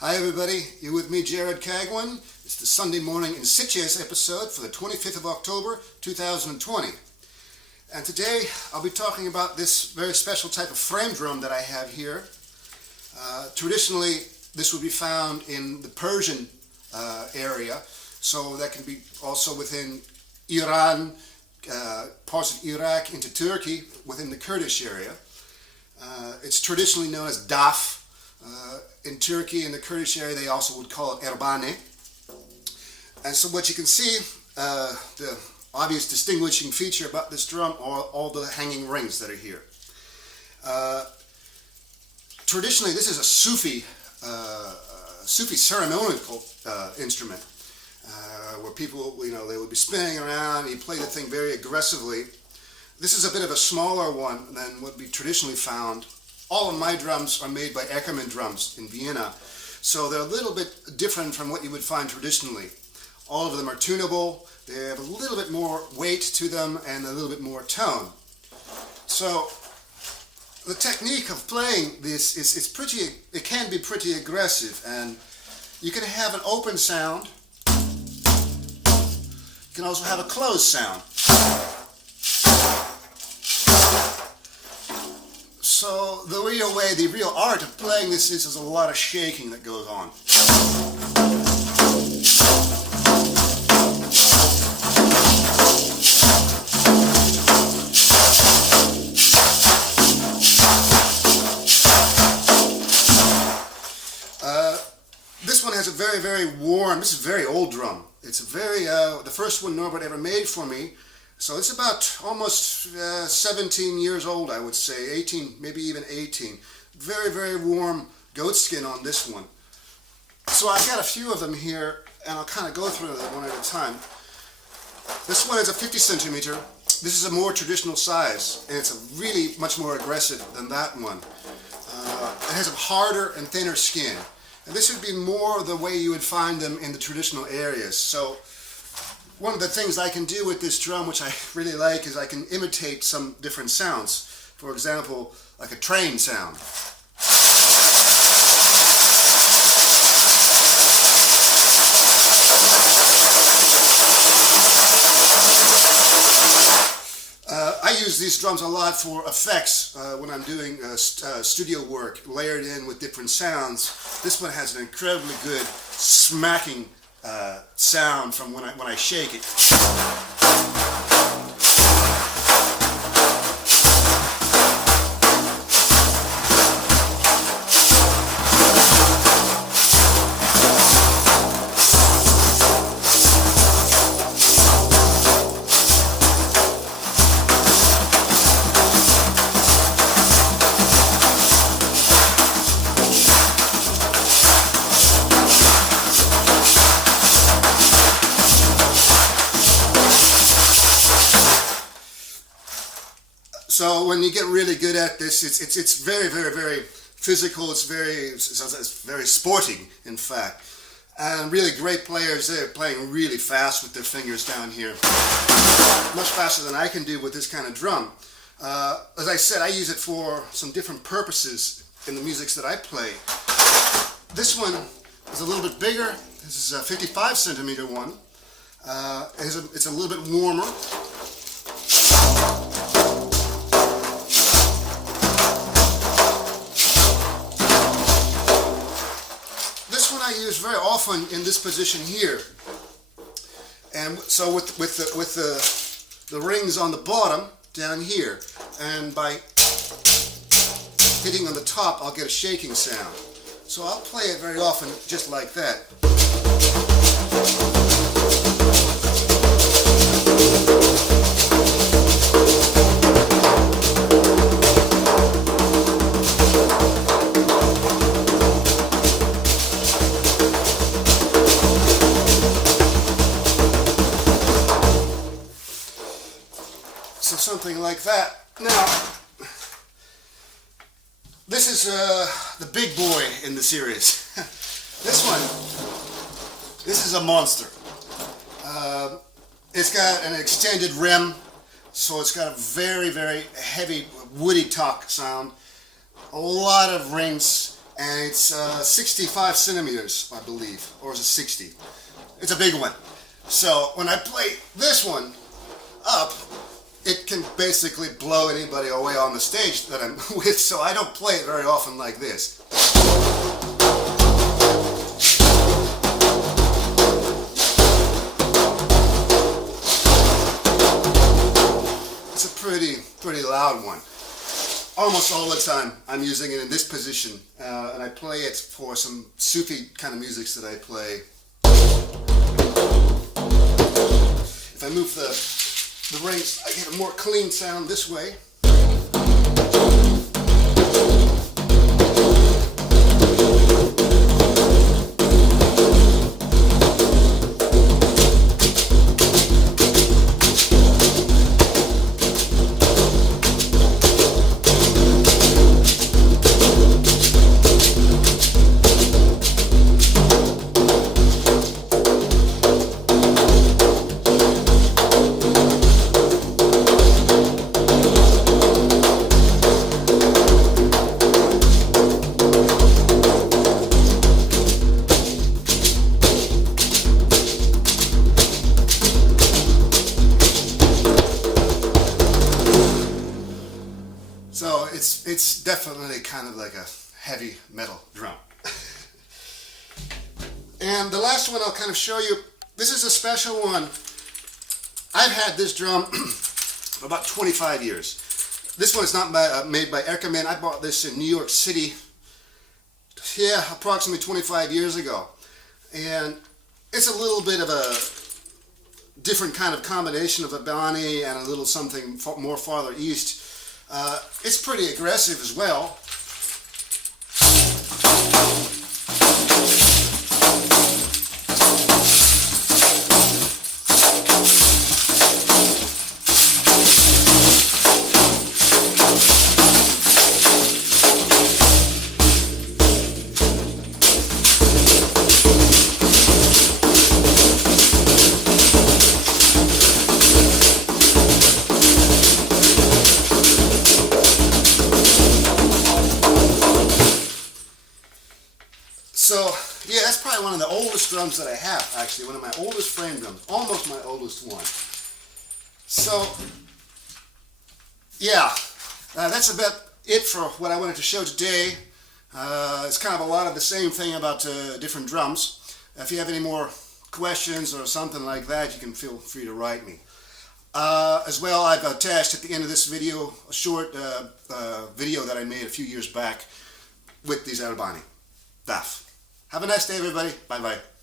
Hi everybody, you're with me, Jared Cagwin. It's the Sunday morning in Sitges episode for the 25th of October 2020. And today I'll be talking about this very special type of frame drum that I have here. Traditionally, this would be found in the Persian area, so that can be also within Iran, parts of Iraq into Turkey, within the Kurdish area. It's traditionally known as DAF. In Turkey, in the Kurdish area, they also would call it Erbane. And so what you can see, the obvious distinguishing feature about this drum are all the hanging rings that are here. Traditionally, this is a Sufi ceremonial instrument, where people, they would be spinning around, you play the thing very aggressively. This is a bit of a smaller one than would be traditionally found. All of my drums are made by Eckermann Drums in Vienna, so they're a little bit different from what you would find traditionally. All of them are tunable, they have a little bit more weight to them and a little bit more tone. So the technique of playing this it can be pretty aggressive, and you can have an open sound, you can also have a closed sound. So the real art of playing this is a lot of shaking that goes on. This one has a very warm, this is a very old drum. It's the first one Norbert ever made for me. So it's about almost 17 years old, I would say, 18, maybe even 18. Very warm goat skin on this one. So I've got a few of them here, and I'll kind of go through them one at a time. This one is a 50 centimeter. This is a more traditional size, and it's really much more aggressive than that one. It has a harder and thinner skin. And this would be more the way you would find them in the traditional areas. So one of the things I can do with this drum, which I really like, is I can imitate some different sounds. For example, like a train sound. I use these drums a lot for effects when I'm doing studio work, layered in with different sounds. This one has an incredibly good smacking sound from when I shake it. So when you get really good at this, it's very physical. It's very sporting, in fact. And really great players, they're playing really fast with their fingers down here, much faster than I can do with this kind of drum. As I said, I use it for some different purposes in the musics that I play. This one is a little bit bigger. This is a 55 centimeter one. It's a little bit warmer. I use very often in this position here, and so with the rings on the bottom down here, and by hitting on the top, I'll get a shaking sound. So I'll play it very often just like that. So something like that. Now, this is the big boy in the series. This is a monster. It's got an extended rim, so it's got a very heavy woody talk sound. A lot of rings, and it's 65 centimeters, I believe, or is it 60? It's a big one. So when I play this one up, it can basically blow anybody away on the stage that I'm with, so I don't play it very often like this. It's a pretty loud one. Almost all the time I'm using it in this position, and I play it for some Sufi kind of musics that I play. If I move the rings, I get a more clean sound this way. So it's definitely kind of like a heavy metal drum. And the last one I'll kind of show you, this is a special one. I've had this drum for about 25 years. This one's not made by Eckermann. I bought this in New York City, approximately 25 years ago. And it's a little bit of a different kind of combination of Erbane and a little something more farther east. It's pretty aggressive as well. So, yeah, that's probably one of the oldest drums that I have, actually. One of my oldest frame drums. Almost my oldest one. So, yeah, that's about it for what I wanted to show today. It's kind of a lot of the same thing about different drums. If you have any more questions or something like that, you can feel free to write me. As well, I've attached at the end of this video a short video that I made a few years back with these Erbane DAF. Have a nice day, everybody. Bye-bye.